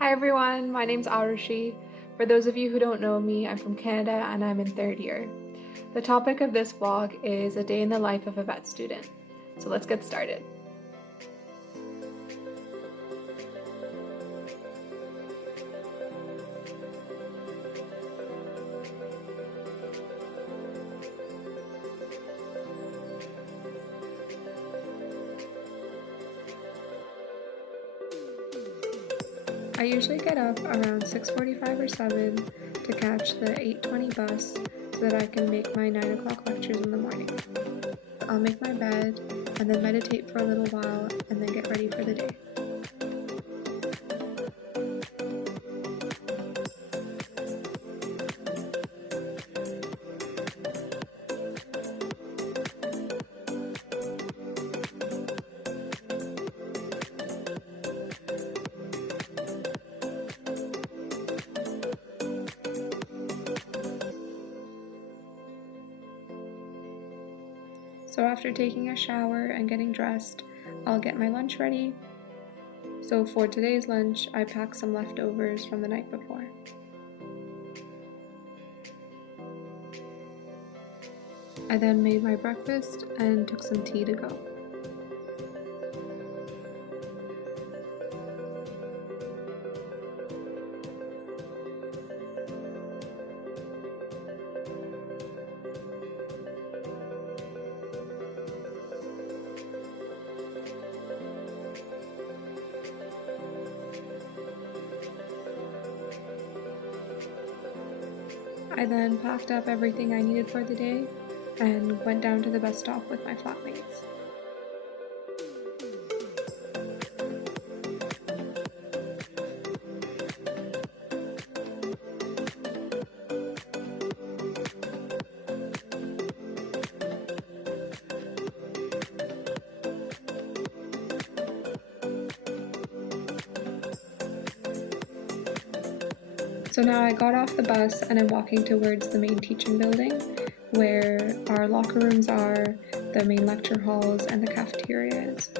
Hi everyone, my name's Aarushi. For those of you who don't know me, I'm from Canada and I'm in third year. The topic of this vlog is a day in the life of a vet student. So let's get started. I usually get up around 6:45 or 7 to catch the 8:20 bus so that I can make my 9 o'clock lectures in the morning. I'll make my bed and then meditate for a little while and then get ready for the day. So after taking a shower and getting dressed, I'll get my lunch ready. So for today's lunch, I packed some leftovers from the night before. I then made my breakfast and took some tea to go. I then packed up everything I needed for the day and went down to the bus stop with my flatmates. So now I got off the bus and I'm walking towards the main teaching building where our locker rooms are, the main lecture halls, and the cafeteria is.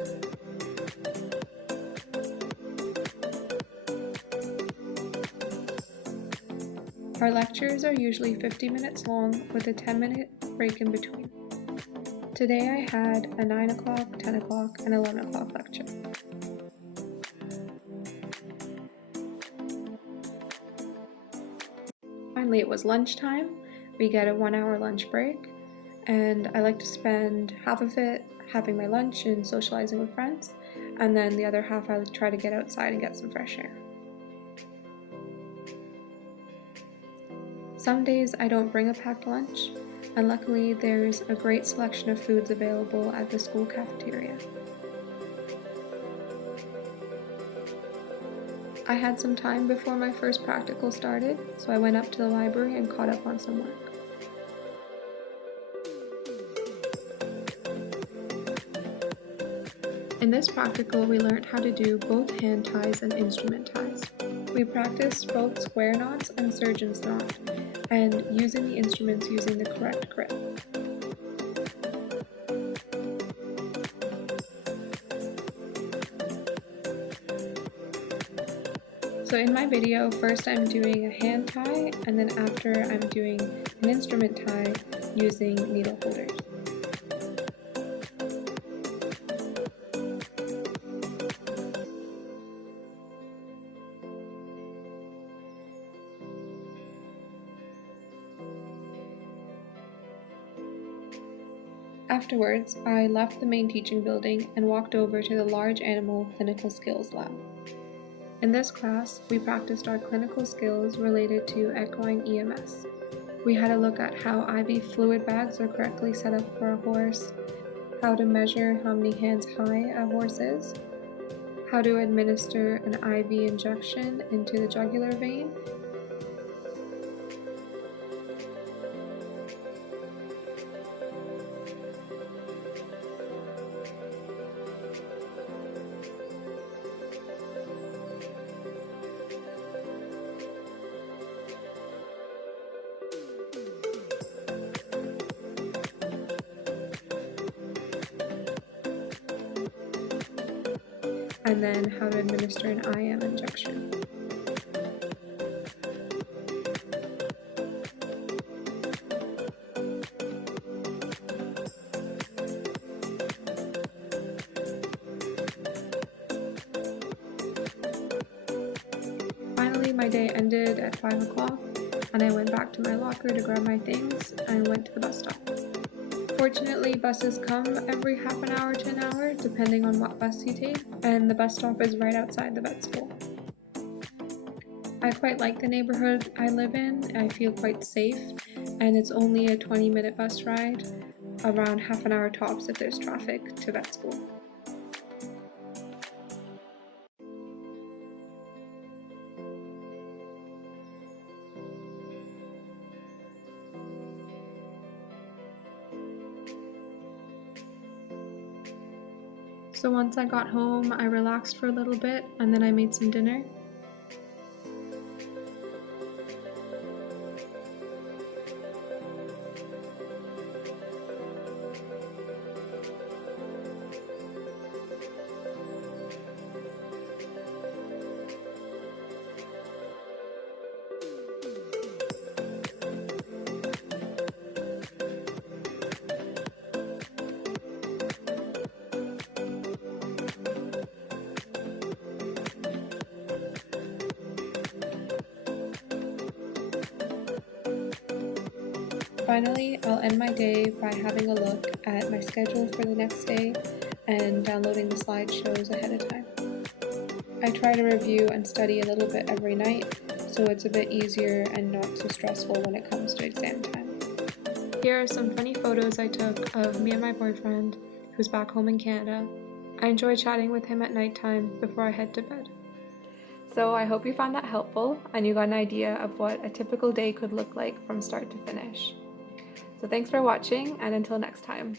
Our lectures are usually 50 minutes long with a 10-minute break in between. Today I had a 9 o'clock, 10 o'clock, and 11 o'clock lecture. Finally, it was lunchtime. We get a 1-hour lunch break, and I like to spend half of it having my lunch and socializing with friends, and then the other half I try to get outside and get some fresh air. Some days I don't bring a packed lunch, and luckily there's a great selection of foods available at the school cafeteria. I had some time before my first practical started, so I went up to the library and caught up on some work. In this practical, we learned how to do both hand ties and instrument ties. We practiced both square knots and surgeon's knot, and using the instruments using the correct grip. So in my video, first I'm doing a hand tie, and then after I'm doing an instrument tie using needle holders. Afterwards, I left the main teaching building and walked over to the large animal clinical skills lab. In this class, we practiced our clinical skills related to equine EMS. We had a look at how IV fluid bags are correctly set up for a horse, how to measure how many hands high a horse is, how to administer an IV injection into the jugular vein, and then how to administer an IM injection. my day ended at 5 o'clock, and I went back to my locker to grab my things and went to the bus stop. Fortunately, buses come every half an hour to an hour, depending on what bus you take, and the bus stop is right outside the vet school. I quite like the neighborhood I live in. I feel quite safe, and it's only a 20-minute bus ride, around half an hour tops if there's traffic, to vet school. So once I got home, I relaxed for a little bit, and then I made some dinner. Finally, I'll end my day by having a look at my schedule for the next day and downloading the slideshows ahead of time. I try to review and study a little bit every night, so it's a bit easier and not so stressful when it comes to exam time. Here are some funny photos I took of me and my boyfriend, who's back home in Canada. I enjoy chatting with him at nighttime before I head to bed. So I hope you found that helpful and you got an idea of what a typical day could look like from start to finish. So thanks for watching, and until next time.